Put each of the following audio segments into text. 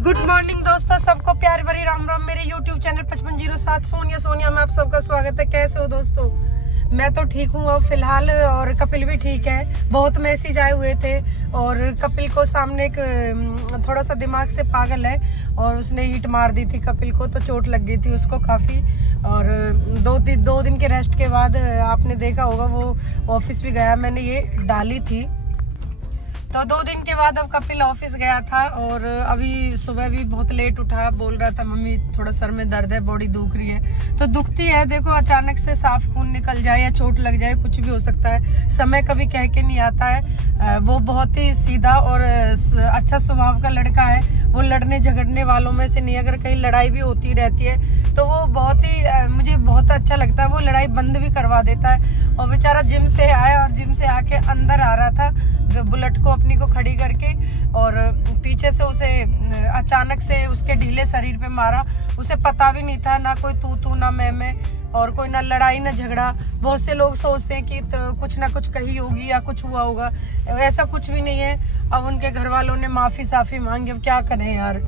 Good morning दोस्तों, सबको प्यार भरी राम राम। मेरे YouTube चैनल 5507 सोनिया में आप सबका स्वागत है। कैसे हो दोस्तों? मैं तो ठीक हूँ अब फिलहाल, और कपिल भी ठीक है। बहुत मैसेज आए हुए थे और कपिल को सामने एक थोड़ा सा दिमाग से पागल है और उसने ईंट मार दी थी कपिल को, तो चोट लग गई थी उसको काफ़ी। और दो दिन के रेस्ट के बाद आपने देखा होगा वो ऑफिस भी गया, मैंने ये डाली थी। तो 2 दिन के बाद अब कपिल ऑफिस गया था और अभी सुबह भी बहुत लेट उठा, बोल रहा था मम्मी थोड़ा सर में दर्द है, बॉडी दुख रही है। तो दुखती है, देखो अचानक से साफ खून निकल जाए या चोट लग जाए, कुछ भी हो सकता है। समय कभी कह के नहीं आता है। वो बहुत ही सीधा और अच्छा स्वभाव का लड़का है। वो लड़ने झगड़ने वालों में से नहीं। अगर कहीं लड़ाई भी होती रहती है तो वो बहुत ही मुझे बहुत अच्छा लगता है। वो लड़ाई बंद भी करवा देता है। और बेचारा जिम से आया और जिम से आके अंदर आ रहा था बुलेट को अपनी को खड़ी करके, और पीछे से उसे अचानक से उसके ढीले शरीर पे मारा। उसे पता भी नहीं था, ना कोई तू ना मैं और कोई ना लड़ाई ना झगड़ा। बहुत से लोग सोचते हैं कि तो कुछ ना कुछ कही होगी या कुछ हुआ होगा, ऐसा कुछ भी नहीं है। अब उनके घर वालों ने माफी साफी मांगी, अब क्या करें यार,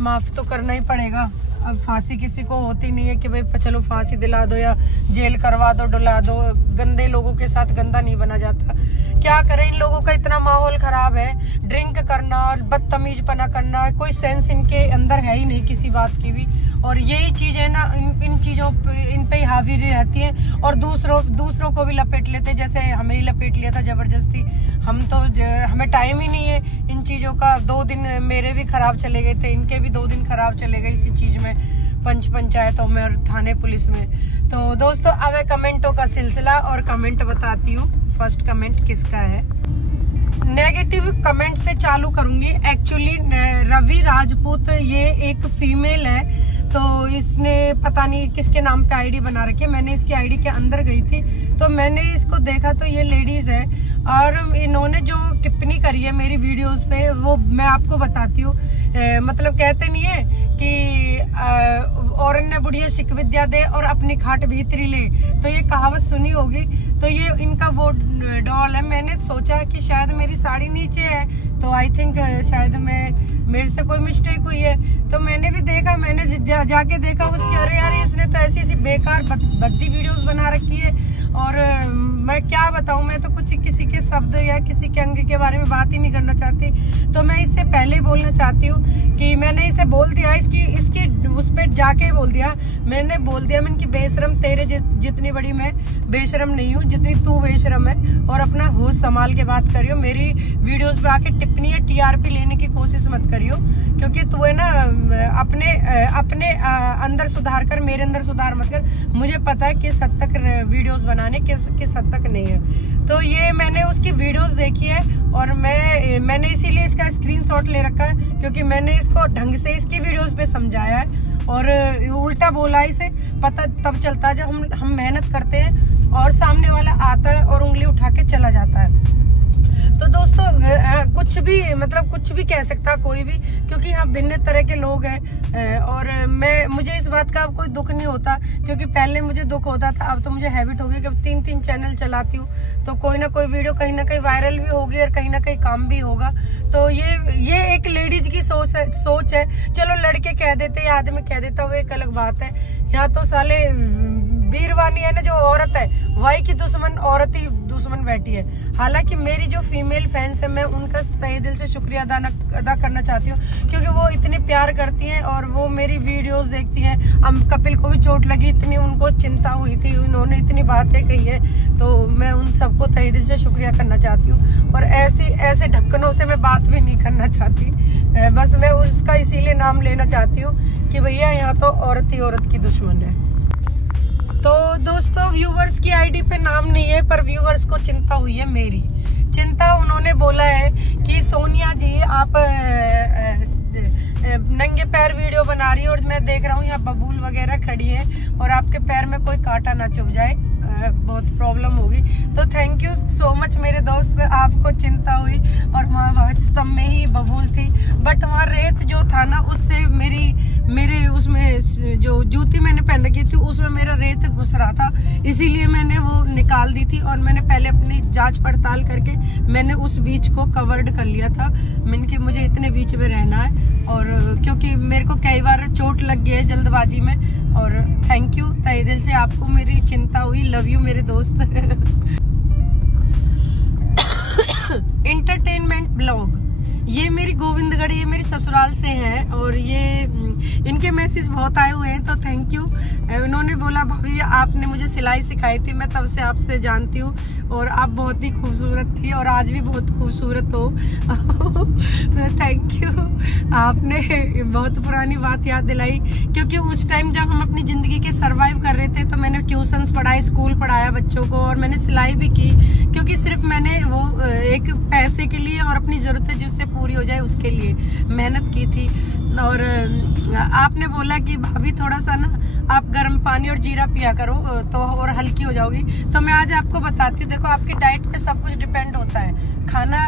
माफ तो करना ही पड़ेगा। अब फांसी किसी को होती नहीं है कि भाई चलो फांसी दिला दो या जेल करवा दो, डुला दो। गंदे लोगों के साथ गंदा नहीं बना जाता। क्या करें, इन लोगों का इतना माहौल खराब है। ड्रिंक करना और बदतमीजपना करना, कोई सेंस इनके अंदर है ही नहीं किसी बात की भी। और यही चीज है ना, इन चीजों इन पे ही हावी रहती है और दूसरों को भी लपेट लेते, जैसे हमें ही लपेट लिया था जबरदस्ती। हमें टाइम ही नहीं है इन चीजों का। 2 दिन मेरे भी खराब चले गए थे, इनके भी 2 दिन खराब चले गए इसी चीज में, पंचायतों में और थाने पुलिस में। तो दोस्तों अब है कमेंटों का सिलसिला और कमेंट बताती हूँ। फर्स्ट कमेंट किसका है? नेगेटिव कमेंट से चालू करूंगी। एक्चुअली रवि राजपूत ये एक फीमेल है, तो इसने पता नहीं किसके नाम पे आईडी बना रखी है। मैंने इसकी आईडी के अंदर गई थी तो मैंने इसको देखा तो ये लेडीज है और इन्होंने जो टिप्पणी करी है मेरी वीडियोस पे वो मैं आपको बताती हूँ। मतलब कहते नहीं है कि औरन ने बुढ़िया शिक विद्या दे और अपनी खाट भीतरी ले, तो ये कहावत सुनी होगी। तो ये इनका वो डॉल है। मैंने सोचा कि शायद मेरी साड़ी नीचे है, तो आई थिंक शायद मेरे से कोई मिस्टेक हुई है। तो मैंने भी देखा, मैंने जाके देखा उसकी, अरे यार इसने तो ऐसी बेकार भद्दी वीडियोस बना रखी है। और मैं क्या बताऊं, मैं तो कुछ किसी के शब्द या किसी के अंग के बारे में बात ही नहीं करना चाहती। तो मैं इससे पहले बोलना चाहती हूँ कि मैंने इसे बोल दिया, इसकी उस पर जाके बोल दिया, मैंने बोल दिया मैंने कि बेशरम, तेरे जितनी बड़ी मैं बेशरम नहीं हूँ जितनी तू बेशरम है, और अपना होश संभाल के बात करियो। मेरी वीडियोस पे आके टिप्पणी या टीआरपी लेने की कोशिश मत करियो, क्योंकि तू है ना अपने अंदर सुधार कर, मेरे अंदर सुधार मत कर। मुझे पता है किस हद तक वीडियोस बनाने, किस हद तक नहीं है। तो ये मैंने उसकी वीडियोस देखी है और मैंने इसीलिए इसका स्क्रीनशॉट ले रखा है, क्योंकि मैंने इसको ढंग से इसकी वीडियोस पे समझाया है। और उल्टा बोला इसे पता तब चलता है जब हम मेहनत करते हैं और सामने वाला आता है और उंगली उठा के चला जाता है। तो दोस्तों कुछ भी कह सकता कोई भी, क्योंकि यहाँ भिन्न तरह के लोग हैं। और मुझे इस बात का कोई दुख नहीं होता, क्योंकि पहले मुझे दुख होता था, अब तो मुझे हैबिट हो गई कि अब 3 चैनल चलाती हूँ, तो कोई ना कोई वीडियो कहीं ना कहीं वायरल भी होगी और कहीं ना कहीं काम भी होगा। तो ये एक लेडीज की सोच है। चलो लड़के कह देते या आदमी कह देता, वो एक अलग बात है। यहाँ तो साले वीरवानी है ना, जो औरत है वही की दुश्मन, औरत ही दुश्मन बैठी है। हालांकि मेरी जो फीमेल फैंस है, मैं उनका तहे दिल से शुक्रिया अदा करना चाहती हूँ, क्योंकि वो इतने प्यार करती हैं और वो मेरी वीडियोस देखती हैं। कपिल को भी चोट लगी, इतनी उनको चिंता हुई थी, उन्होंने इतनी बातें कही है, तो मैं उन सबको तहे दिल से शुक्रिया करना चाहती हूँ। और ऐसे ढक्कनों से मैं बात भी नहीं करना चाहती, बस मैं उसका इसीलिए नाम लेना चाहती हूँ कि भैया यहाँ तो औरत ही औरत की दुश्मन है। तो दोस्तों व्यूवर्स की आईडी पे नाम नहीं है, पर व्यूवर्स को चिंता हुई है मेरी चिंता। उन्होंने बोला है कि सोनिया जी आप नंगे पैर वीडियो बना रही है और मैं देख रहा हूँ यहाँ बबूल वगैरह खड़ी है और आपके पैर में कोई कांटा ना चुभ जाए, बहुत प्रॉब्लम होगी। तो थैंक यू सो मच मेरे दोस्त, आपको चिंता हुई। और वहाँ वास्तव में ही बबूल थी, बट वहाँ रेत जो था ना, उससे मेरे उसमें जो जूती मैंने पहन रखी थी उसमें मेरा रेत घुस रहा था, इसीलिए मैंने वो निकाल दी थी। और मैंने पहले अपनी जांच पड़ताल करके मैंने उस बीच को कवर्ड कर लिया था। मैंने कि मुझे इतने बीच में रहना है और क्योंकि मेरे को कई बार चोट लग गई है जल्दबाजी में। और थैंक यू तहे दिल से, आपको मेरी चिंता हुई। लव यू मेरे दोस्त। एंटरटेनमेंट ब्लॉग, ये मेरी गोविंदगढ़, ये मेरी ससुराल से हैं और ये इनके मैसेज बहुत आए हुए हैं, तो थैंक यू। उन्होंने बोला भाभी आपने मुझे सिलाई सिखाई थी, मैं तब से आपसे जानती हूँ और आप बहुत ही खूबसूरत थी और आज भी बहुत खूबसूरत हो। थैंक यू, आपने बहुत पुरानी बात याद दिलाई, क्योंकि उस टाइम जब हम अपनी ज़िंदगी के सर्वाइव कर रहे थे तो मैंने ट्यूशन्स पढ़ाए, स्कूल पढ़ाया बच्चों को, और मैंने सिलाई भी की, क्योंकि सिर्फ मैंने वो एक पैसे के लिए और अपनी ज़रूरतें जिससे पूरी हो जाए उसके लिए मेहनत की थी। और आपने बोला कि भाभी थोड़ा सा ना आप गर्म पानी और जीरा पिया करो तो और हल्की हो जाओगी, तो मैं आज आपको बताती हूँ। देखो आपकी डाइट पे सब कुछ डिपेंड होता है, खाना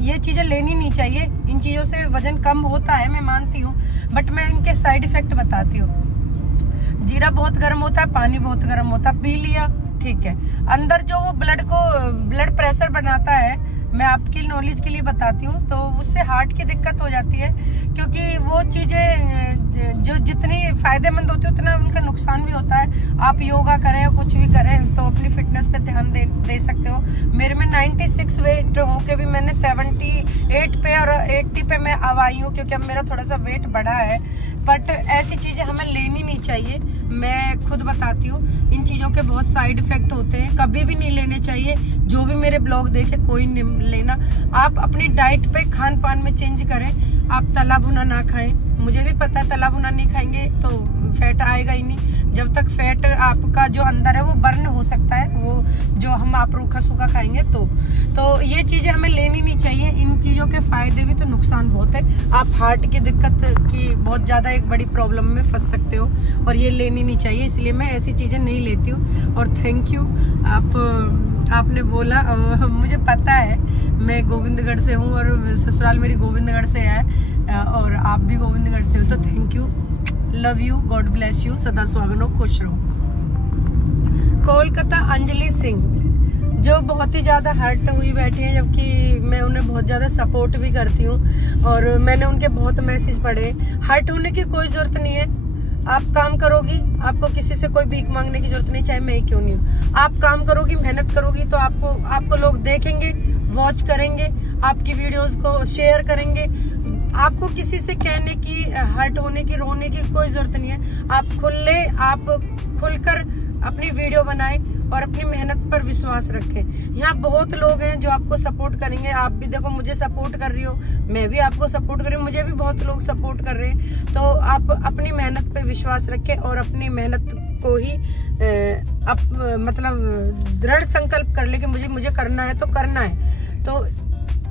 ये चीज़ें लेनी नहीं चाहिए, इन चीज़ों से वजन कम होता है मैं मानती हूँ, बट मैं इनके साइड इफेक्ट बताती हूँ। जीरा बहुत गर्म होता है, पानी बहुत गर्म होता है, पी लिया ठीक है। अंदर जो वो ब्लड प्रेशर बनाता है, मैं आपकी नॉलेज के लिए बताती हूँ, तो उससे हार्ट की दिक्कत हो जाती है, क्योंकि वो चीज़ें जो जितनी फायदेमंद होती है उतना उनका नुकसान भी होता है। आप योगा करें या कुछ भी करें तो अपनी फिटनेस पे ध्यान दे सकते हो। मेरे में 96 वेट होके भी मैंने 78 पे और 80 पे मैं अब आई हूँ, क्योंकि अब मेरा थोड़ा सा वेट बढ़ा है। बट ऐसी चीज़ें हमें लेनी नहीं चाहिए, मैं खुद बताती हूँ। इन चीज़ों के बहुत साइड इफेक्ट होते हैं, कभी भी नहीं लेने चाहिए। जो भी मेरे ब्लॉग देखे कोई नहीं लेना। आप अपनी डाइट पे खान पान में चेंज करें, आप तला भुना ना खाएं। मुझे भी पता है तला भुना नहीं खाएंगे तो फैट आएगा ही नहीं। जब तक फैट आपका जो अंदर है वो बर्न हो सकता है, वो जो हम आप रूखा सूखा खाएंगे तो ये चीजें हमें लेनी नहीं चाहिए। इन चीजों के फायदे भी तो नुकसान बहुत है। आप हार्ट की दिक्कत की बहुत ज्यादा एक बड़ी प्रॉब्लम में फंस सकते हो और ये लेनी नहीं चाहिए, इसलिए मैं ऐसी चीजें नहीं लेती हूँ। और थैंक यू, आपने बोला, मुझे पता है मैं गोविंदगढ़ से हूँ और ससुराल मेरी गोविंदगढ़ से है और आप भी गोविंदगढ़ से हो, तो thank you, love you, God bless you, सदा सुहागन हो, खुश रहो। कोलकाता अंजलि सिंह, जो बहुत ही ज्यादा हर्ट हुई बैठी हैं, जबकि मैं उन्हें बहुत ज्यादा सपोर्ट भी करती हूँ और मैंने उनके बहुत मैसेज पढ़े। हर्ट होने की कोई जरूरत नहीं है, आप काम करोगी, आपको किसी से कोई भीख मांगने की जरूरत नहीं, चाहे मैं ही क्यों नहीं हूँ। आप काम करोगी, मेहनत करोगी तो आपको लोग देखेंगे, वॉच करेंगे, आपकी वीडियोस को शेयर करेंगे। आपको किसी से कहने की, हर्ट होने की, रोने की कोई जरूरत नहीं है। आप खुलकर अपनी वीडियो बनाएं और अपनी मेहनत पर विश्वास रखें। यहाँ बहुत लोग हैं जो आपको सपोर्ट करेंगे। आप भी देखो मुझे सपोर्ट कर रही हो, मैं भी आपको सपोर्ट कर रही हूँ, मुझे भी बहुत लोग सपोर्ट कर रहे हैं। तो आप अपनी मेहनत पे विश्वास रखें और अपनी मेहनत को ही मतलब दृढ़ संकल्प कर ले कि मुझे करना है तो करना है। तो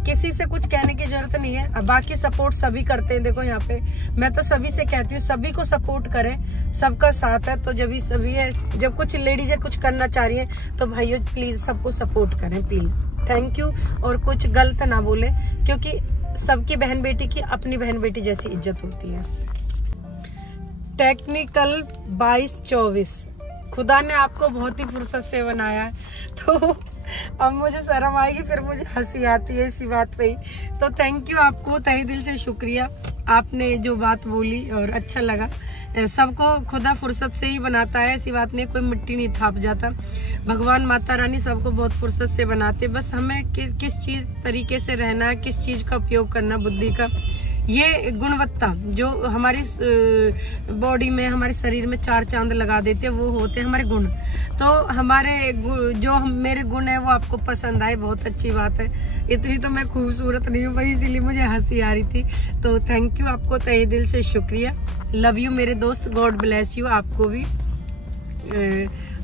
किसी से कुछ कहने की जरूरत नहीं है। बाकी सपोर्ट सभी करते हैं। देखो यहाँ पे मैं तो सभी से कहती हूँ, सभी को सपोर्ट करें, सबका साथ है तो सभी है। जब कुछ लेडीजें कुछ करना चाह रही हैं तो भाइयों प्लीज सबको सपोर्ट करें, प्लीज। Thank you. और कुछ गलत ना बोले, क्योंकि सबकी बहन बेटी की अपनी बहन बेटी जैसी इज्जत होती है। टेक्निकल 22-24, खुदा ने आपको बहुत ही फुर्सत से बनाया है, तो अब मुझे शर्म आएगी, फिर मुझे हंसी आती है इसी बात पे ही। तो थैंक यू, आपको तहे दिल से शुक्रिया, आपने जो बात बोली और अच्छा लगा। सबको खुदा फुर्सत से ही बनाता है, ऐसी बात नहीं, कोई मिट्टी नहीं थाप जाता। भगवान माता रानी सबको बहुत फुर्सत से बनाते, बस हमें किस चीज तरीके से रहना, किस चीज का उपयोग करना, बुद्धि का। ये गुणवत्ता जो हमारी बॉडी में, हमारे शरीर में 4 चांद लगा देते हैं, वो होते हैं हमारे गुण। तो मेरे गुण है वो आपको पसंद आए, बहुत अच्छी बात है। इतनी तो मैं खूबसूरत नहीं हूँ भाई, इसीलिए मुझे हंसी आ रही थी। तो थैंक यू, आपको तहे दिल से शुक्रिया, लव यू मेरे दोस्त, गॉड ब्लेस यू। आपको भी,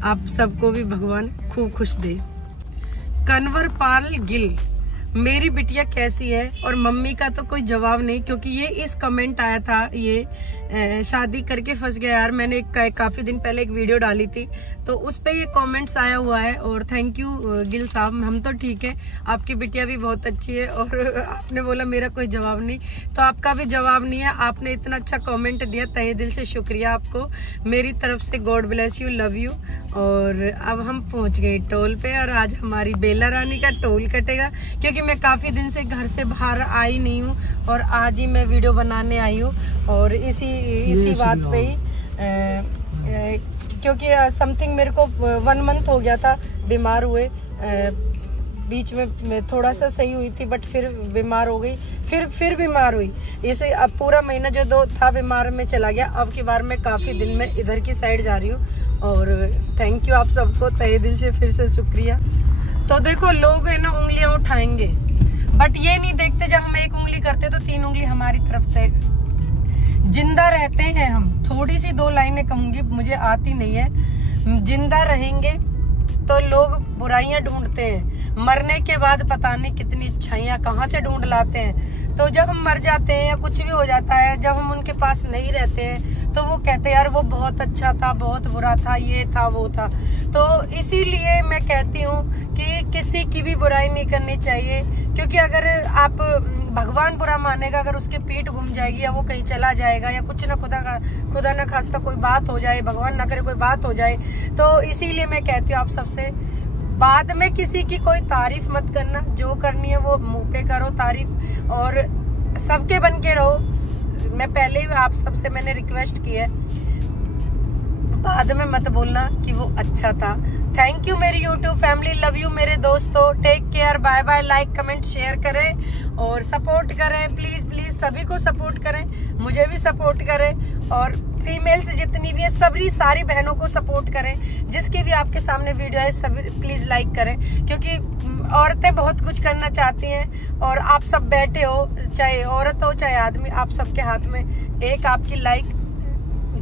आप सबको भी भगवान खूब खुश दे। कन्वर पाल गिल, मेरी बिटिया कैसी है, और मम्मी का तो कोई जवाब नहीं, क्योंकि ये इस कमेंट आया था, ये शादी करके फंस गया यार। मैंने काफी दिन पहले एक वीडियो डाली थी तो उस पे ये कमेंट्स आया हुआ है। और थैंक यू गिल साहब, हम तो ठीक है, आपकी बिटिया भी बहुत अच्छी है। और आपने बोला मेरा कोई जवाब नहीं, तो आपका भी जवाब नहीं है, आपने इतना अच्छा कमेंट दिया, तहे दिल से शुक्रिया आपको मेरी तरफ से, God bless you, love you. और अब हम पहुंच गए टोल पे और आज हमारी बेला रानी का टोल कटेगा, क्योंकि मैं काफी दिन से घर से बाहर आई नहीं हूँ और आज ही मैं वीडियो बनाने आई हूँ। और इसी बात पे ही क्योंकि समथिंग मेरे को 1 मंथ हो गया था बीमार हुए। बीच में थोड़ा सा सही हुई थी बट फिर बीमार हो गई, फिर बीमार हुई। इसे अब पूरा महीना जो 2 था बीमार में चला गया। अब की बार मैं काफ़ी दिन में इधर की साइड जा रही हूँ और थैंक यू आप सबको तहे दिल से फिर से शुक्रिया। तो देखो लोग है ना उंगलियां उठाएंगे बट ये नहीं देखते जब हम 1 उंगली करते तो 3 उंगली हमारी तरफ से जिंदा रहते हैं हम। थोड़ी सी 2 लाइनें कहूंगी, मुझे आती नहीं है। जिंदा रहेंगे तो लोग बुराइयां ढूंढते हैं, मरने के बाद पता नहीं कितनी अच्छाइयां कहाँ से ढूंढ लाते हैं। तो जब हम मर जाते हैं या कुछ भी हो जाता है, जब हम उनके पास नहीं रहते हैं तो वो कहते हैं यार वो बहुत अच्छा था, बहुत बुरा था, ये था वो था। तो इसीलिए मैं कहती हूँ कि किसी की भी बुराई नहीं करनी चाहिए, क्योंकि अगर आप भगवान बुरा मानेगा, अगर उसकी पीठ घूम जाएगी या वो कहीं चला जाएगा या कुछ ना खुदा न खास्ता कोई बात हो जाए, भगवान ना करे कोई बात हो जाए, तो इसीलिए मैं कहती हूँ आप सबसे बाद में किसी की कोई तारीफ मत करना। जो करनी है वो मुंह पे करो तारीफ और सबके बन के रहो। मैं पहले ही आप सबसे मैंने रिक्वेस्ट की है, बाद में मत बोलना कि वो अच्छा था। थैंक यू मेरी यूट्यूब फैमिली, लव यू मेरे दोस्तों, take care, bye bye. Like comment share करें और सपोर्ट करें, प्लीज प्लीज सभी को सपोर्ट करें, मुझे भी सपोर्ट करें और फीमेल्स जितनी भी है सारी बहनों को सपोर्ट करें। जिसकी भी आपके सामने वीडियो है सभी प्लीज लाइक करें, क्योंकि औरतें बहुत कुछ करना चाहती हैं और आप सब बैठे हो, चाहे औरत हो चाहे आदमी, आप सबके हाथ में एक आपकी लाइक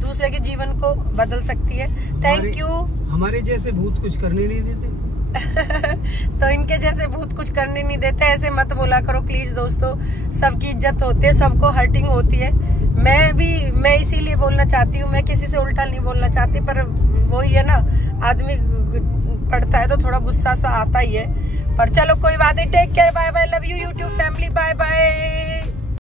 दूसरे के जीवन को बदल सकती है। Thank you. हमारे जैसे भूत कुछ करने नहीं देते तो इनके जैसे भूत कुछ करने नहीं देते, ऐसे मत बोला करो प्लीज दोस्तों। सबकी इज्जत होती है, सबको हर्टिंग होती है। मैं इसीलिए बोलना चाहती हूँ, मैं किसी से उल्टा नहीं बोलना चाहती, पर वही है ना, आदमी पढ़ता है तो थोड़ा गुस्सा सा आता ही है। पर चलो कोई बात नहीं, take care, bye bye, love you YouTube family, bye bye.